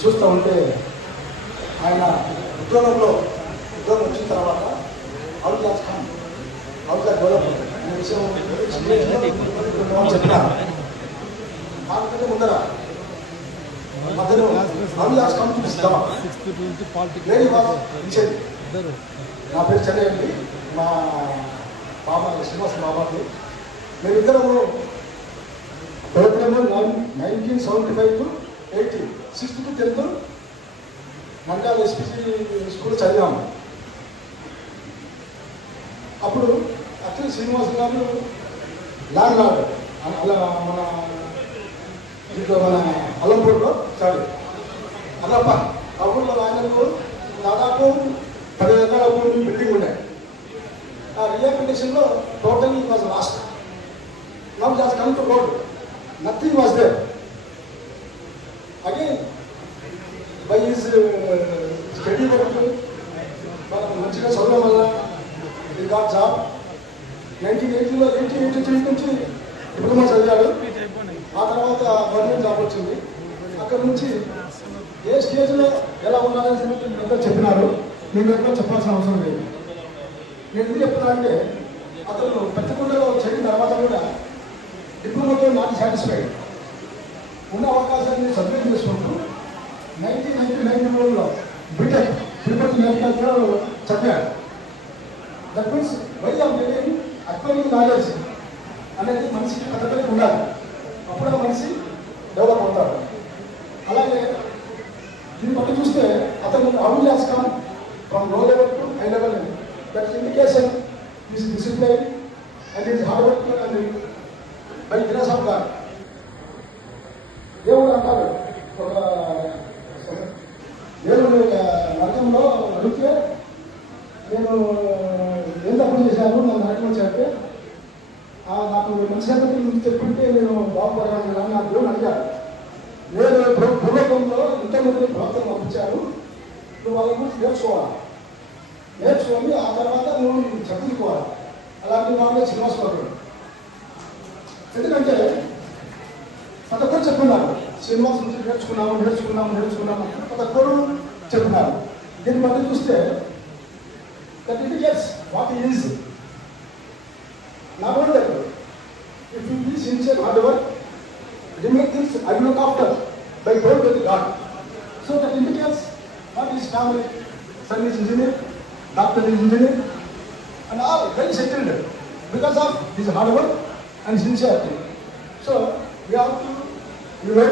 చూస్తూ ఉంటే ఆయన ఉద్యోగం వచ్చిన తర్వాత ఔర్యాజ్ ఖాన్ ఔర్యాజ్ డెవలప్మెంట్ అనే విషయం చెప్పిన దానికంటే ముందర మధ్యలో ఔర్యాజ్ ఖాన్ చూపిస్తాం నా పేరు చెన్నై అండి, మా బాబా శ్రీనివాస బాబాకి మేమిద్దరము April 1975 to 80 6th to 10th Nandyala SPC school చదివాము. అప్పుడు యాక్చువల్లీ శ్రీనివాస గారు ల్యాండ్ లార్డ్ అలా మన అల్లంపూర్లో చదివి అదప్ప అప్పుడులో ఆయనకు దాదాపు 10 ఎకరాల భూమి బిల్డింగ్ ఉన్నాయి. ఆ రియాక్టివేషన్లో total was lost. Now just come to court, nothing was there. Again by his study work మంచిగా చదవడం వల్ల ఈ గాట్ జాబ్ 1983 నుంచి డిప్లొమా చదివాడు. ఆ తర్వాత గవర్నమెంట్ జాబ్ వచ్చింది. అక్కడి నుంచి ఏ స్టేజ్లో ఎలా ఉండాలని సంగతి చెప్పినారు. నేను ఎక్కడ చెప్పాల్సిన అవసరం లేదు. నేను ఎందుకు చెప్తున్నా అంటే అతను పెద్దకొండలో చేరిన తర్వాత కూడా డిప్లొమాతో నాట్ సాటిస్ఫైడ్. ఉన్న అవకాశాన్ని సద్వినియోగం చేసుకుంటూ 1999లో బీటెక్ తిరుపతి మెడికల్లో చదివాడు. That means why are getting acquiring knowledge అనేది మనిషికి పెద్దపల్లి ఉండాలి. అప్పుడే మనిషి డెవలప్ అవుతాడు. అలాగే దీన్ని బట్టి చూస్తే అతను ఔర్యాజ్ ఖాన్ ఫ్రమ్ లో level to high level, that indication is discipline and is hard work and by grace of God. దేవుడు అంటారు, ఒక దేవుడు నరకంలో అడిగితే నేను ఏం తప్పు చేశాను నన్ను నరకం వచ్చాకే నాకు మంచి సంగతి చెప్పుకుంటే నేను బాగుపడతాను కానీ నాకు దేవుడు అడిగాడు. నేను పూర్వకంలో ఇంతమంది ప్రవర్తన పంపించాను, నువ్వు వాళ్ళ గురించి నేర్చుకొని ఆ తర్వాత నువ్వు చదువుకోవాలి. అలాంటి వాళ్ళే శ్రీనివాసరావు. ఎందుకంటే ప్రతి ఒక్కరు చెప్తున్నారు శ్రీనివాస నుంచి నేర్చుకున్నాము ప్రతి ఒక్కరు చెప్తున్నారు. దీన్ని బట్టి చూస్తే that indicates what is not only that if you be sincere hard work remain things I look after by God with God. So that indicates what is family. Son is engineer, doctor is engineer, and all very settled because of his hard work and sincerity. So we have to, you know,